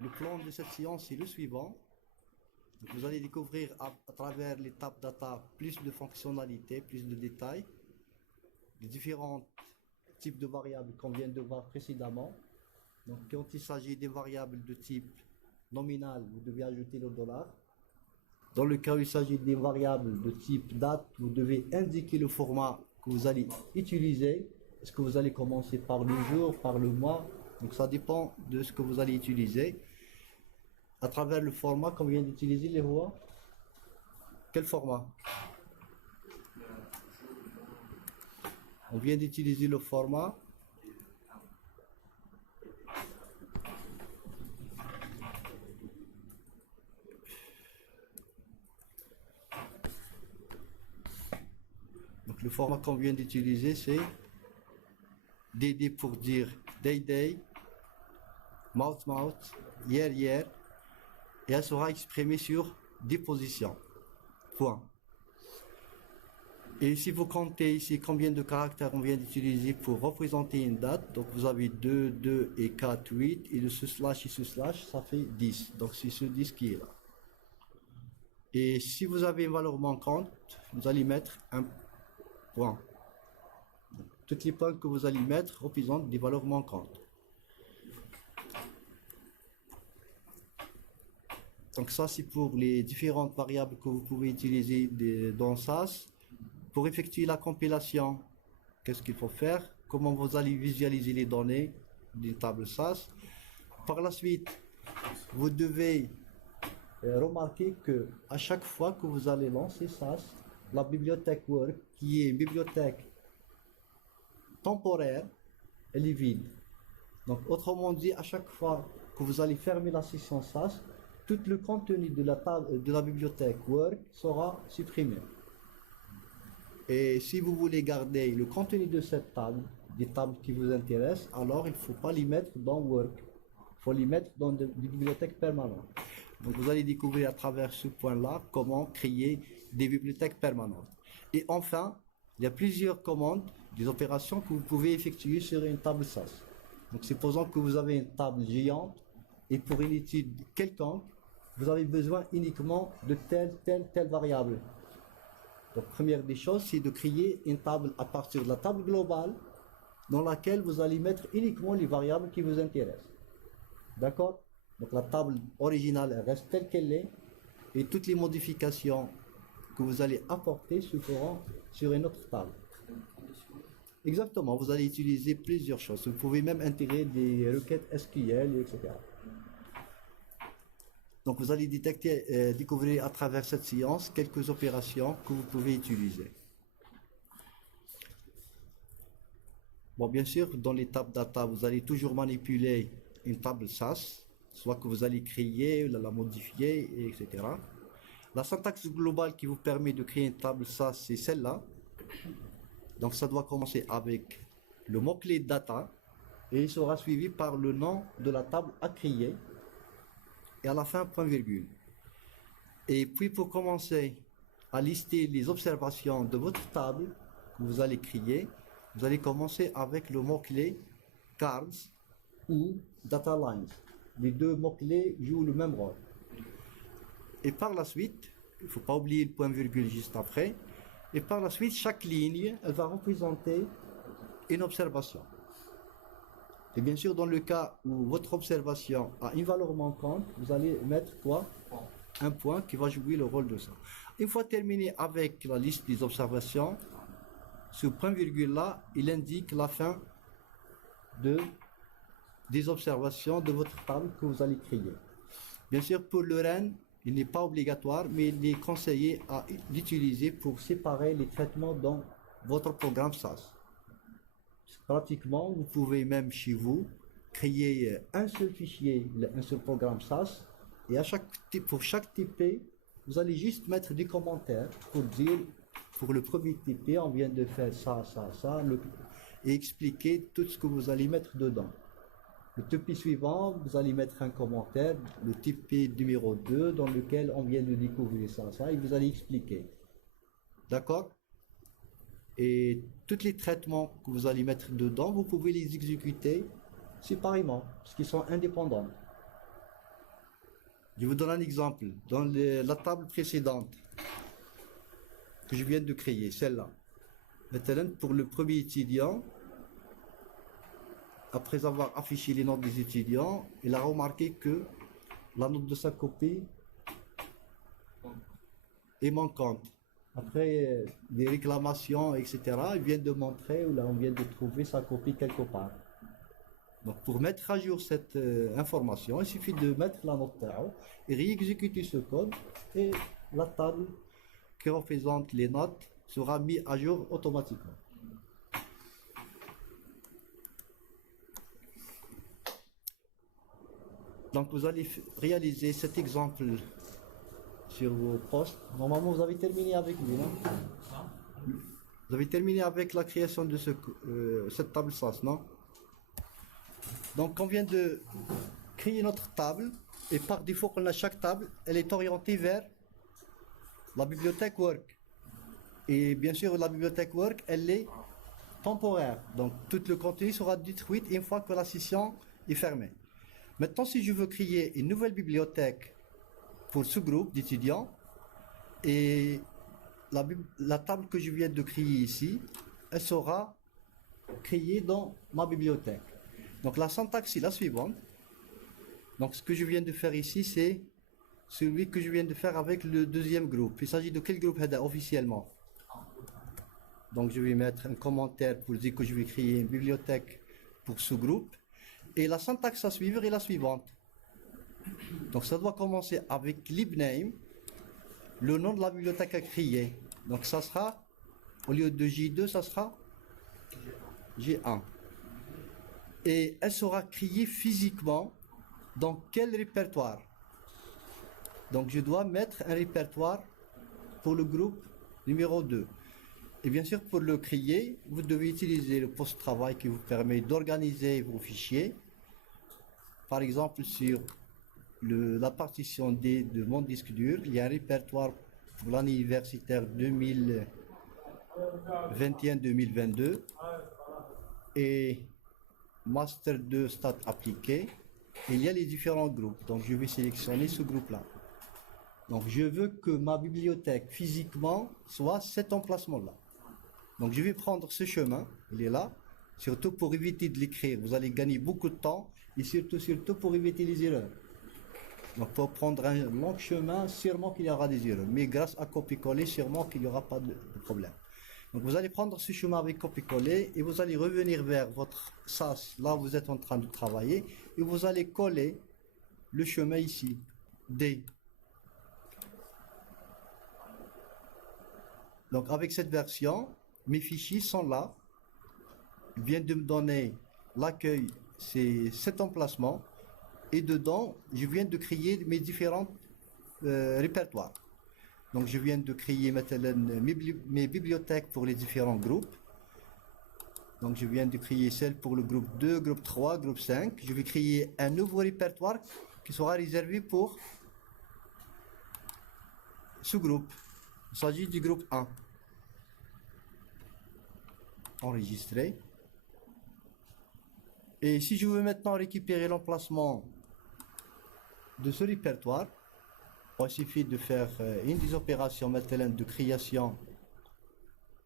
Le plan de cette séance est le suivant. Donc, vous allez découvrir à travers l'étape data plus de fonctionnalités, plus de détails, les différents types de variables qu'on vient de voir précédemment. Donc quand il s'agit des variables de type nominal, vous devez ajouter le dollar. Dans le cas où il s'agit des variables de type date, vous devez indiquer le format que vous allez utiliser. Est-ce que vous allez commencer par le jour, par le mois? Donc ça dépend de ce que vous allez utiliser. À travers le format qu'on vient d'utiliser, les rois. Quel format? On vient d'utiliser le format. Donc le format qu'on vient d'utiliser, c'est DD pour dire day day, month month, year year, et elle sera exprimée sur 10 positions. Point. Et si vous comptez ici combien de caractères on vient d'utiliser pour représenter une date, donc vous avez 2, 2 et 4, 8, et de ce slash et ce slash, ça fait 10. Donc c'est ce 10 qui est là. Et si vous avez une valeur manquante, vous allez mettre un point. Toutes les points que vous allez mettre représentent des valeurs manquantes. Donc ça, c'est pour les différentes variables que vous pouvez utiliser dans SAS. Pour effectuer la compilation, qu'est-ce qu'il faut faire? Comment vous allez visualiser les données d'une table SAS? Par la suite, vous devez remarquer que à chaque fois que vous allez lancer SAS, la bibliothèque Work, qui est une bibliothèque temporaire, elle est vide. Donc autrement dit, à chaque fois que vous allez fermer la session SAS, tout le contenu de la bibliothèque Work sera supprimé. Et si vous voulez garder le contenu de cette table, des tables qui vous intéressent, alors il ne faut pas les mettre dans Work. Il faut les mettre dans des bibliothèques permanentes. Donc vous allez découvrir à travers ce point-là comment créer des bibliothèques permanentes. Et enfin, il y a plusieurs commandes, des opérations que vous pouvez effectuer sur une table SAS. Donc supposons que vous avez une table géante et pour une étude quelconque, vous avez besoin uniquement de telle variable. Donc, première des choses, c'est de créer une table à partir de la table globale dans laquelle vous allez mettre uniquement les variables qui vous intéressent. D'accord? Donc, la table originale elle reste telle qu'elle est et toutes les modifications que vous allez apporter se feront sur une autre table. Exactement, vous allez utiliser plusieurs choses. Vous pouvez même intégrer des requêtes SQL, etc. Donc vous allez découvrir à travers cette séance quelques opérations que vous pouvez utiliser. Bon, bien sûr, dans l'étape data, vous allez toujours manipuler une table SAS, soit que vous allez créer, la modifier, etc. La syntaxe globale qui vous permet de créer une table SAS, c'est celle-là. Donc ça doit commencer avec le mot-clé data et il sera suivi par le nom de la table à créer. Et à la fin, point virgule. Et puis pour commencer à lister les observations de votre table que vous allez créer, vous allez commencer avec le mot-clé cards ou data lines. Les deux mots-clés jouent le même rôle. Et par la suite, il ne faut pas oublier le point virgule juste après, et par la suite, chaque ligne, elle va représenter une observation. Et bien sûr, dans le cas où votre observation a une valeur manquante, vous allez mettre quoi? Un point qui va jouer le rôle de ça. Une fois terminé avec la liste des observations, ce point virgule là, il indique la fin des observations de votre table que vous allez créer. Bien sûr, pour le REN, il n'est pas obligatoire, mais il est conseillé d'utiliser pour séparer les traitements dans votre programme SAS. Pratiquement, vous pouvez même chez vous créer un seul fichier, un seul programme SAS, et pour chaque TP, vous allez juste mettre des commentaires pour dire, pour le premier TP, on vient de faire ça, ça, ça, et expliquer tout ce que vous allez mettre dedans. Le TP suivant, vous allez mettre un commentaire, le TP numéro 2, dans lequel on vient de découvrir ça, ça, et vous allez expliquer. D'accord? Et tous les traitements que vous allez mettre dedans, vous pouvez les exécuter séparément, parce qu'ils sont indépendants. Je vous donne un exemple. Dans la table précédente que je viens de créer, celle-là, maintenant pour le premier étudiant, après avoir affiché les notes des étudiants, il a remarqué que la note de sa copie est manquante. Après des réclamations, etc., il vient de montrer, ou là on vient de trouver sa copie quelque part. Donc pour mettre à jour cette information, il suffit de mettre la note TAO et réexécuter ce code et la table qui représente les notes sera mise à jour automatiquement. Donc vous allez réaliser cet exemple sur vos postes. Normalement vous avez terminé avec lui, non? Vous avez terminé avec la création de cette table SAS, non? Donc on vient de créer notre table et par défaut qu'on a chaque table, elle est orientée vers la bibliothèque Work. Et bien sûr la bibliothèque Work, elle est temporaire. Donc tout le contenu sera détruit une fois que la session est fermée. Maintenant si je veux créer une nouvelle bibliothèque pour ce groupe d'étudiants et la table que je viens de créer ici, elle sera créée dans ma bibliothèque. Donc la syntaxe est la suivante. Donc ce que je viens de faire ici, c'est celui que je viens de faire avec le deuxième groupe. Il s'agit de quel groupe officiellement? Donc je vais mettre un commentaire pour dire que je vais créer une bibliothèque pour ce groupe. Et la syntaxe à suivre est la suivante. Donc ça doit commencer avec libname, le nom de la bibliothèque à créer. Donc ça sera, au lieu de J2, ça sera G1. Et elle sera créée physiquement dans quel répertoire? Donc je dois mettre un répertoire pour le groupe numéro 2. Et bien sûr, pour le créer, vous devez utiliser le post-travail qui vous permet d'organiser vos fichiers. Par exemple, sur la partition D de mon disque dur, il y a un répertoire pour l'année universitaire 2021-2022 et Master 2 Stats appliqué. Il y a les différents groupes, donc je vais sélectionner ce groupe-là. Donc je veux que ma bibliothèque physiquement soit cet emplacement-là. Donc je vais prendre ce chemin, il est là, surtout pour éviter de l'écrire. Vous allez gagner beaucoup de temps et surtout pour éviter les erreurs. Donc pour prendre un long chemin, sûrement qu'il y aura des erreurs. Mais grâce à copier-coller, sûrement qu'il n'y aura pas de problème. Donc vous allez prendre ce chemin avec copier-coller et vous allez revenir vers votre SAS, là où vous êtes en train de travailler, et vous allez coller le chemin ici, D. Donc avec cette version, mes fichiers sont là. Ils viennent de me donner l'accueil, c'est cet emplacement. Et dedans, je viens de créer mes différents répertoires. Donc je viens de créer maintenant mes bibliothèques pour les différents groupes. Donc je viens de créer celle pour le groupe 2, groupe 3, groupe 5. Je vais créer un nouveau répertoire qui sera réservé pour ce groupe. Il s'agit du groupe 1. Enregistrer. Et si je veux maintenant récupérer l'emplacement de ce répertoire, il suffit de faire une des opérations maintenant de création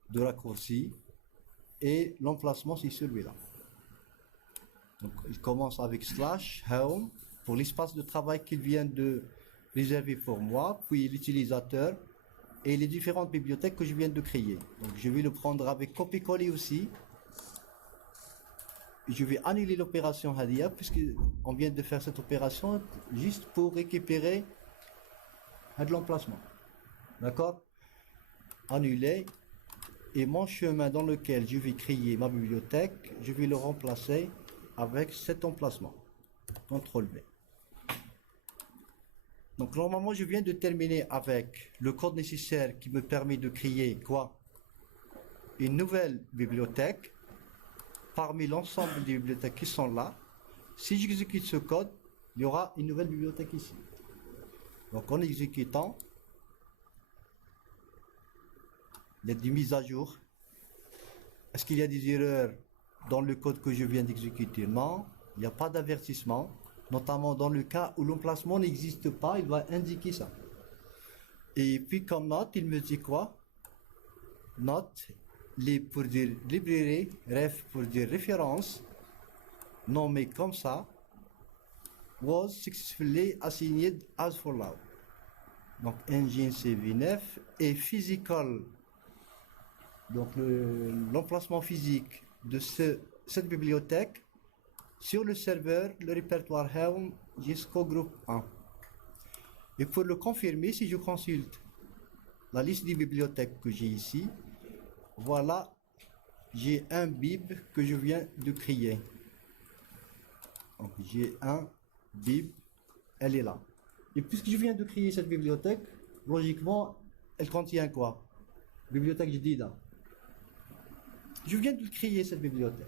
de raccourci et l'emplacement c'est celui-là. Donc il commence avec slash home pour l'espace de travail qu'il vient de réserver pour moi, puis l'utilisateur et les différentes bibliothèques que je viens de créer. Donc je vais le prendre avec copier-coller aussi. Je vais annuler l'opération Hadia puisqu'on vient de faire cette opération juste pour récupérer de l'emplacement. D'accord? Annuler. Et mon chemin dans lequel je vais créer ma bibliothèque, je vais le remplacer avec cet emplacement. CTRL V. Donc normalement je viens de terminer avec le code nécessaire qui me permet de créer quoi? Une nouvelle bibliothèque parmi l'ensemble des bibliothèques qui sont là. Si j'exécute ce code, il y aura une nouvelle bibliothèque ici. Donc en exécutant, il y a des mises à jour. Est-ce qu'il y a des erreurs dans le code que je viens d'exécuter? Non, il n'y a pas d'avertissement. Notamment dans le cas où l'emplacement n'existe pas, il va indiquer ça. Et puis comme note, il me dit quoi? Note, lib pour dire librairie, ref pour dire référence, nommé comme ça, was successfully assigned as for now. Donc engine CV9 et physical, donc l'emplacement physique de cette bibliothèque sur le serveur, le répertoire Helm jusqu'au groupe 1. Et pour le confirmer, si je consulte la liste des bibliothèques que j'ai ici, voilà, j'ai un bib que je viens de créer. Donc j'ai un bib, elle est là. Et puisque je viens de créer cette bibliothèque, logiquement, elle contient quoi? Bibliothèque JDIDA. Je viens de créer cette bibliothèque.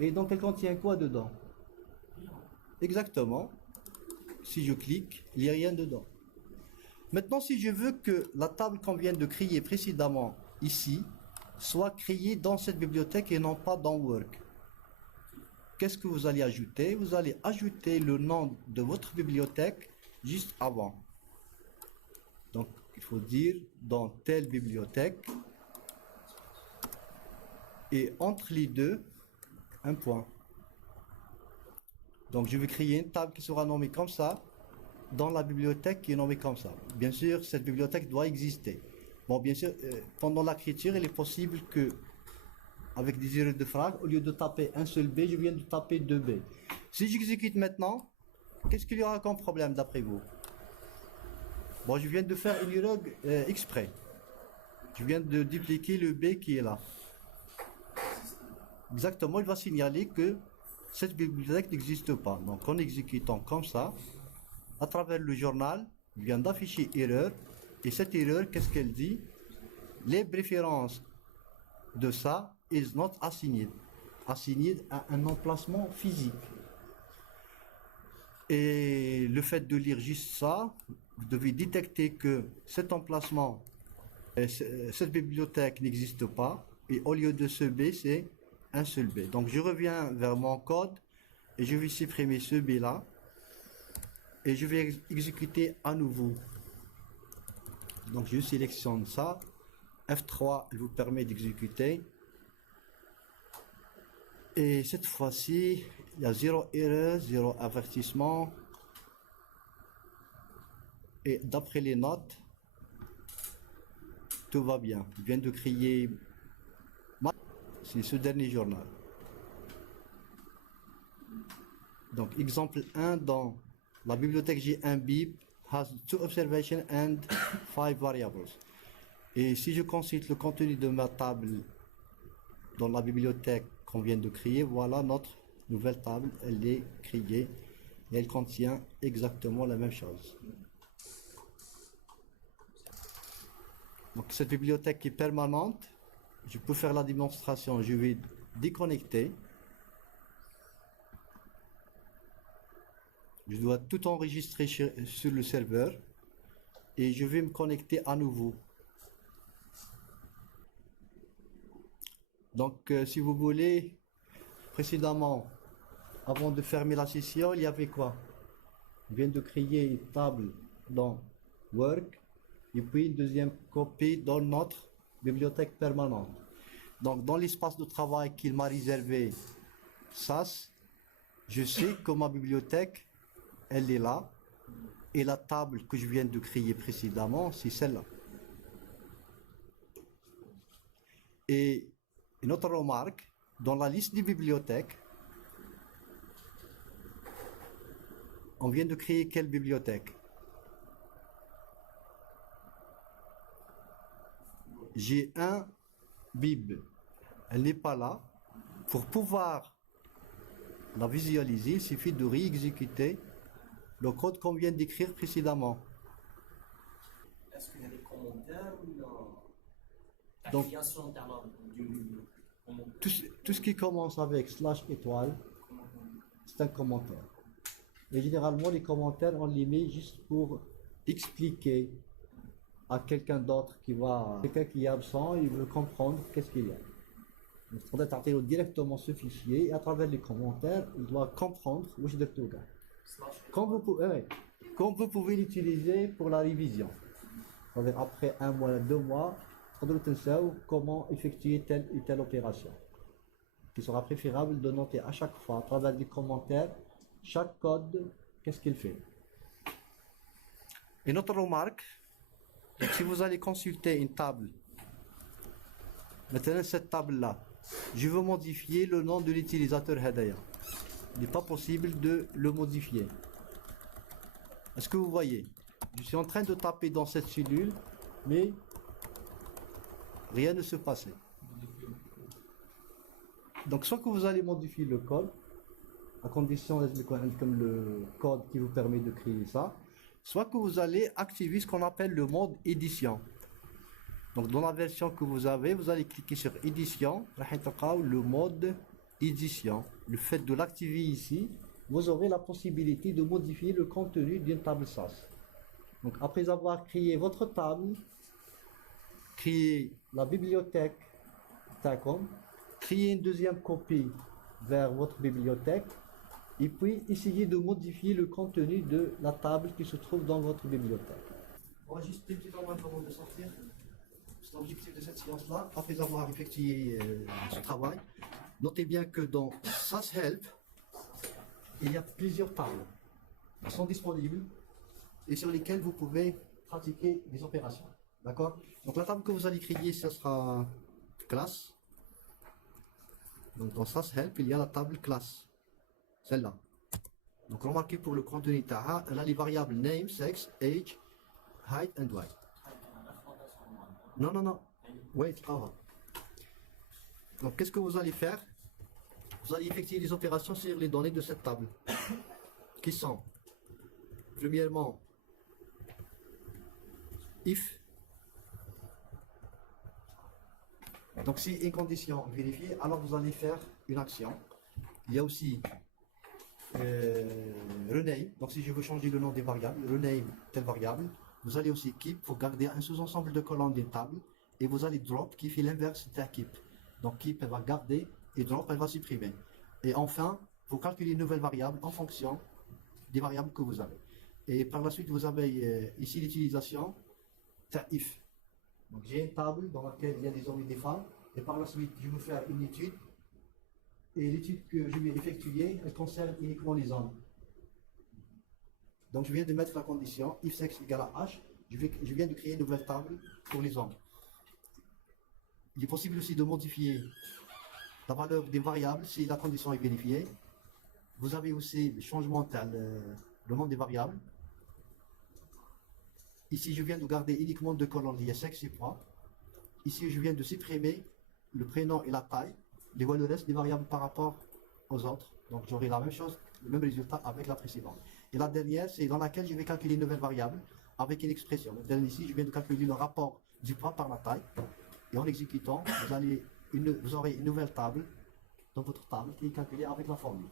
Et donc elle contient quoi dedans? Exactement. Si je clique, il n'y a rien dedans. Maintenant, si je veux que la table qu'on vient de créer précédemment ici soit créée dans cette bibliothèque et non pas dans Work, qu'est-ce que vous allez ajouter? Vous allez ajouter le nom de votre bibliothèque juste avant. Donc, il faut dire dans telle bibliothèque et entre les deux, un point. Donc, je vais créer une table qui sera nommée comme ça dans la bibliothèque qui est nommée comme ça. Bien sûr, cette bibliothèque doit exister. Bon, bien sûr, pendant l'écriture, il est possible que, avec des erreurs de frappe, au lieu de taper un seul B, je viens de taper 2 B. Si j'exécute maintenant, qu'est-ce qu'il y aura comme problème d'après vous? Bon, je viens de faire une erreur exprès. Je viens de dupliquer le B qui est là. Exactement, il va signaler que cette bibliothèque n'existe pas. Donc, en exécutant comme ça, à travers le journal, il vient d'afficher erreur. Et cette erreur, qu'est-ce qu'elle dit? Les préférences de ça is not assigned. Assigned à un emplacement physique. Et le fait de lire juste ça, vous devez détecter que cet emplacement, cette bibliothèque n'existe pas. Et au lieu de ce B, c'est un seul B. Donc je reviens vers mon code et je vais supprimer ce B là. Et je vais exécuter à nouveau. Donc je sélectionne ça. F3 vous permet d'exécuter. Et cette fois-ci, il y a 0 erreur, 0 avertissement. Et d'après les notes, tout va bien. Je viens de créer, c'est ce dernier journal. Donc exemple 1, dans la bibliothèque j'ai un bib, has 2 observations and 5 variables. Et si je consulte le contenu de ma table dans la bibliothèque qu'on vient de créer, voilà notre nouvelle table, elle est créée et elle contient exactement la même chose. Donc cette bibliothèque est permanente, je peux faire la démonstration, je vais déconnecter. Je dois tout enregistrer sur le serveur et je vais me connecter à nouveau. Donc, si vous voulez, précédemment, avant de fermer la session, il y avait quoi? Je viens de créer une table dans Work et puis une deuxième copie dans notre bibliothèque permanente. Donc, dans l'espace de travail qu'il m'a réservé, SAS, je sais que ma bibliothèque, elle est là, et la table que je viens de créer précédemment, c'est celle-là. Et une autre remarque, dans la liste des bibliothèques, on vient de créer quelle bibliothèque? J'ai un bib, elle n'est pas là. Pour pouvoir la visualiser, il suffit de réexécuter le code qu'on vient d'écrire précédemment. Est-ce qu'il y a des commentaires ou la Donc, création du tout ce qui commence avec /étoile, c'est un commentaire. Et généralement, les commentaires, on les met juste pour expliquer à quelqu'un d'autre quelqu'un qui est absent, il veut comprendre qu'est-ce qu'il y a. Donc, il faudrait تعطيله directement ce fichier et à travers les commentaires, il doit comprendre واش درتو كاع. Comme vous pouvez l'utiliser pour la révision. C'est-à-dire après un mois, 2 mois, تقدروا تنساو comment effectuer telle et telle opération. Il sera préférable de noter à chaque fois, à travers les commentaires, chaque code, qu'est-ce qu'il fait. Une autre remarque, si vous allez consulter une table, maintenant cette table-là, je veux modifier le nom de l'utilisateur Hadaya. Il n'est pas possible de le modifier. Est-ce que vous voyez? Je suis en train de taper dans cette cellule, mais rien ne se passait. Donc soit que vous allez modifier le code, à condition comme le code qui vous permet de créer ça, soit que vous allez activer ce qu'on appelle le mode édition. Donc dans la version que vous avez, vous allez cliquer sur édition, le mode édition. Le fait de l'activer ici, vous aurez la possibilité de modifier le contenu d'une table SAS. Donc après avoir créé votre table, créer la bibliothèque TACOM, créer une deuxième copie vers votre bibliothèque et puis essayer de modifier le contenu de la table qui se trouve dans votre bibliothèque. On va juste une petite remarque avant de sortir. C'est l'objectif de cette séance-là. Après avoir effectué ce travail, notez bien que dans SAS Help, il y a plusieurs tables qui sont disponibles et sur lesquelles vous pouvez pratiquer des opérations. D'accord? Donc la table que vous allez créer, ce sera classe. Donc dans SAS Help, il y a la table classe. Celle-là. Donc remarquez pour le contenu TAHA, elle a les variables name, sex, age, height and weight. Non, non, non. Wait, TAHA. Donc qu'est-ce que vous allez faire? Vous allez effectuer des opérations sur les données de cette table. Qui sont, premièrement, if. Donc si une condition vérifiée, alors vous allez faire une action. Il y a aussi rename. Donc si je veux changer le nom des variables, rename telle variable. Vous allez aussi keep pour garder un sous-ensemble de colonnes d'une table. Et vous allez drop qui fait l'inverse de keep. Donc keep elle va garder et drop elle va supprimer. Et enfin, vous calculez une nouvelle variable en fonction des variables que vous avez. Et par la suite, vous avez ici l'utilisation if. Donc j'ai une table dans laquelle il y a des hommes et des femmes. Et par la suite, je vais faire une étude. Et l'étude que je vais effectuer, elle concerne uniquement les hommes. Donc je viens de mettre la condition if sex égale à h. Je viens de créer une nouvelle table pour les hommes. Il est possible aussi de modifier la valeur des variables si la condition est vérifiée. Vous avez aussi le changement le nom des variables. Ici, je viens de garder uniquement deux colonnes liées sexe et poids. Ici, je viens de supprimer le prénom et la taille, le reste des variables par rapport aux autres. Donc, j'aurai la même chose, le même résultat avec la précédente. Et la dernière, c'est dans laquelle je vais calculer une nouvelle variable avec une expression. Donc, ici, je viens de calculer le rapport du poids par la taille. Et en exécutant, vous aurez une nouvelle table dans votre table qui est calculée avec la formule.